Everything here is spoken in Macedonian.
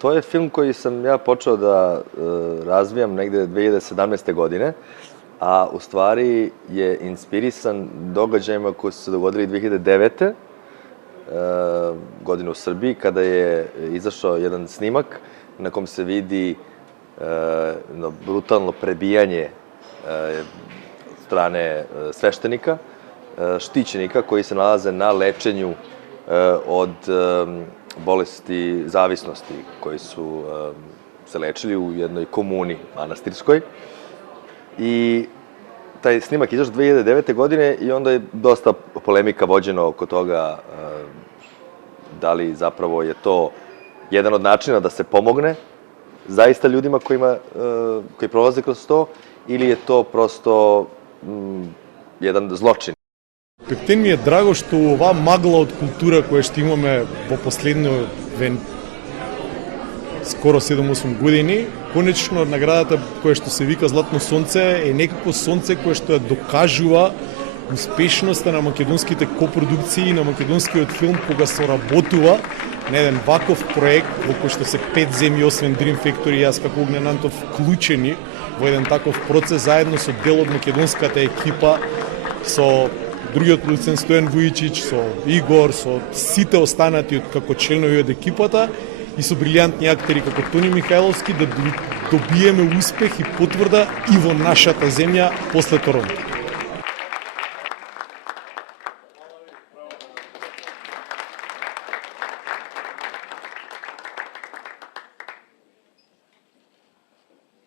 To je film koji sam ja počeo da razvijam negde 2017. godine, a u stvari je inspirisan događajima koji su se dogodili 2009. godine u Srbiji, kada je izašao jedan snimak na kom se vidi brutalno prebijanje od strane sveštenika, štićenika koji se nalaze na lečenju od bolesti zavisnosti, koji su se lečili u jednoj komuni manastirskoj. I taj snimak izašao 2009. godine i onda je dosta polemika vođeno oko toga da li zapravo je to jedan od načina da se pomogne zaista ljudima koji prolaze kroz to, ili je to prosto jedan zločin. Пектен ми е драго што оваа магла од култура која што имаме во последно скоро 7-8 години, конечно наградата која што се вика Златно сонце е некако сонце кое што ја докажува успешноста на македонските копродукции, на македонскиот филм кога се работува на еден ваков проект во кој што се 5 земји освен Dream Factory и јас како Огнен Антов вклучени во еден таков процес заедно со дел од македонската екипа, со другиот продуцент Стојан Вујичич, со Игор, со сите останати како членови од екипата и со брилјантни актери како Тони Михајловски да добиеме успех и потврда и во нашата земја после Торонто.